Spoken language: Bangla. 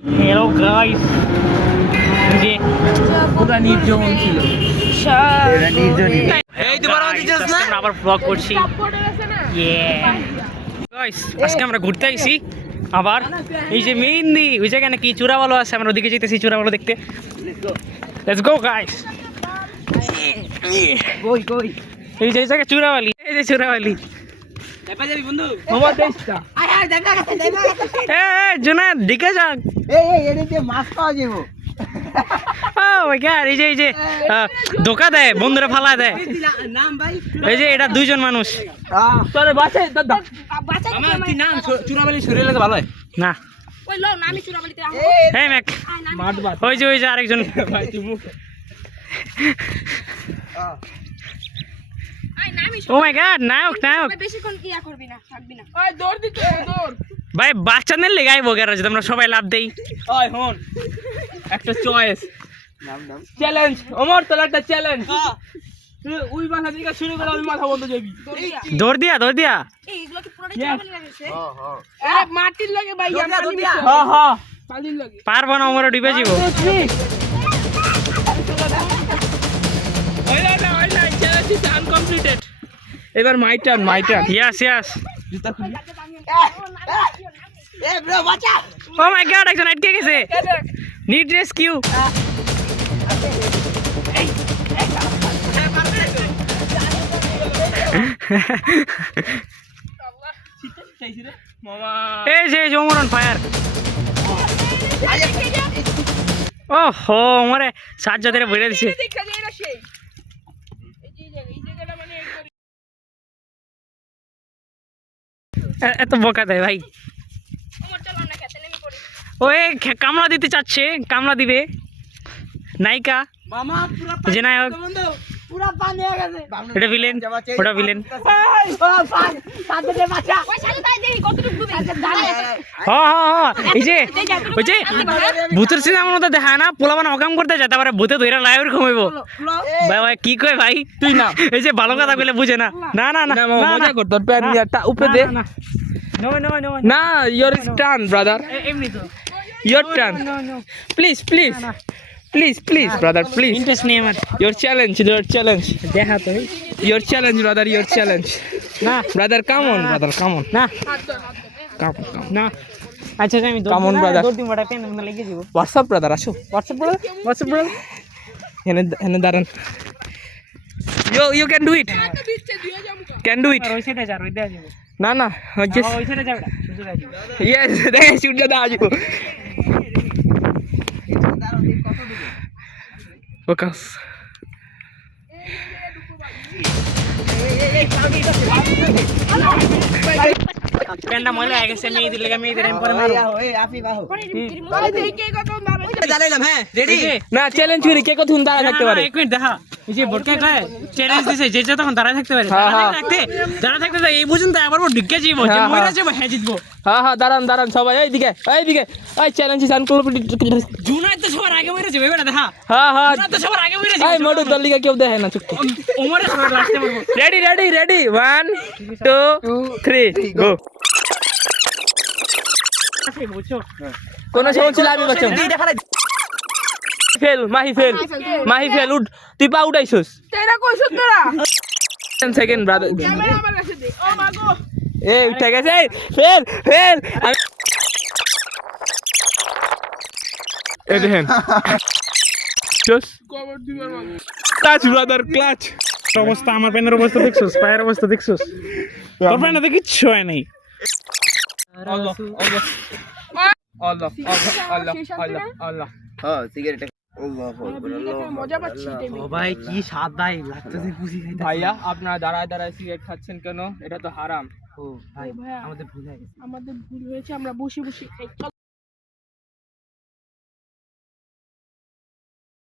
হ্যালো গাইস, যে পুরো নির্জন ছিল, এই তো বড় দিছস না, আমরা আবার ব্লগ করছি। গাইস আজকে আমরা ঘুরতে আইছি আবার এই যে মেইনলি ওই জায়গায় নাকি চূড়াবালো আছে, আমরা ওদিকে যেতেছি চূড়াবালো দেখতে। Let's go guys. কই কই এই যে জায়গা চূড়াবালি, এই যে চূড়াবালি দেখা যাবি বন্ধু আমার দেশটা। আয় আয় দেখা গেছে এ জুনা দিকে যাক। এই এদিকে মাছ পাওয়া যাবে। ও মাই গড, এই যে ধোকা দেয়, বন্ধুরা ফালা দেয়। নাম ভাই এই যে এটা দুইজন মানুষ। তোরে বাঁচাই দাদা বাঁচাই আমার কি নাম চূড়াবালি শরীর লাগে ভালো হয় না। ওই লো নামই চূড়াবালিতে আম। এই ম্যাক মাঠ বাদ। ওই যে আরেকজন ভাই তুই মুখ। ও মাই গড, নায়ক নায়ক বেশিক্ষণ কি করবি না, থাকবি না। ওই দৌড় দিতে দৌড় ভাই, বাচ্চাদের লেগাই বগেরা যদি আমরা সবাই লাভ দেই। ওই হন একটা চয়েস নাম নাম চ্যালেঞ্জ, ওমর তোর একটা চ্যালেঞ্জ। তুই ওই মাথা থেকে শুরু করে ওই মাথা বন্ধ যাবি। দৌড় দিয়া এই এগুলো কি পুরোটা চূড়াবালি লাগেছে? হ্যাঁ মাটির লাগে ভাই, আমার নিচে। হ্যাঁ হ্যাঁ পানির লাগে পারবো না, ওমর ডুবে যাব। ওইলা চ্যালেঞ্জ ইজ আনকমপ্লিটেড। এবার মাই টার্ন ইয়েস জুতা খুলি। এ ব্রো বাঁচা। ও মাই গড, একজন আটকে গেছে। Need rescue. এই যে ওমর অন ফায়ার। ও হো ওমরে সাজ্জাদের বইরে দিছে। এত বকা দেয় ভাই। ওই কামলা দিতে চাচ্ছে, কামলা দিবে নায়িকা যে নায়ক। এটা ভিলেন, ওটা ভিলেন। এই যে ওই যে ভূতের সিনেমার মধ্যে দেখা না, পোলাবান অকাম করতে যায়, তারপরে ভূতে ধরে লাইভ ঘুমাইব। ভাই ভাই কি কয় ভাই, তুই না এই যে ভালো কথা কইলে বুঝে না। না না না মজা কর, তোর প্যান নিয়াটা উপরে দে। নো নো নো না, ইওর টার্ন ব্রাদার, এমনি তো your turn. Please please please please brother please. Interest নেই আমার। ইওর চ্যালেঞ্জ দেখা তো your challenge brother, your challenge. না brother come on, brother come on. না কাম না। আচ্ছা আমি কাম অন ব্রাদার, দৌড় দিন বড় পেন মনে লেগে যাব। হোয়াটসঅ্যাপ ব্রাদার আসো, হোয়াটসঅ্যাপ ব্রাদার এনে দাঁড়ান। You can do it, can do it. ওই সাইডে যা, ওই দেয়া যাব। না না ওই সাইডে যাও, সুযোগ আছে। ইয়েস দেখ সূর্য দাও যাব। ফোকাস। পেন্ডা ময়লা হয়ে গেছে, মেয়েদের লেগে মেয়েদের পরে মারো। জানাইলাম হ্যাঁ রেডি না, চ্যালেঞ্জ করি কে কতক্ষণ দাঁড়া থাকতে পারে। এক মিনিট দেখা, এই যে বোটকে কয় চ্যালেঞ্জ দিছে যে যতক্ষণ দাঁড়া থাকতে পারে, দাঁড়া থাকতে এই পর্যন্ত আবার ঢুকে যাইব, যে মইরা যাবো হ্যাঁ জিতবো। হ্যাঁ দাঁড়ান সবাই এইদিকে এই চ্যালেঞ্জ ইজ আনকমপ্লিটেড। জুনাই তো সবার আগে মইরা যাবে এবারে দেখা। হ্যাঁ তো সবার আগে মইরা যাবে। এই মোটর দলিকা কেউ দেখে না চুক্তি। ওমরে সবার লাস্টে মরবো। রেডি 1 2 3 গো। কোন সময় ছিল আমি বাঁচাম। মাহি ফেল উঠ, তুই পা উঠাইছস। তেরা কইছস তোরা 10 সেকেন্ড ব্রাদার। ক্যামেরা আমার কাছে দে। ও মা গো, এই উঠে গেছে। ফেল এই দেখেন জস কভার দিবার মানে টাচ ব্রাদার ক্লাচ। অবস্থা আমার পেনের অবস্থা দেখছস, পায়ের অবস্থা দেখছস, তোর পেনে তো কিচ্ছু হয় নাই। আল্লাহ হ্যাঁ সিগারেট মজা পাচ্ছি। ও ভাই কি স্বাদ ভাই লাগতেছে, খুশি খাইতে। ভাইয়া আপনারা দাঁড়ায় সিগারেট খাচ্ছেন কেন? এটা তো হারাম। ও ভাই আমাদের ভুল হয়েছে, আমরা বসে খাই।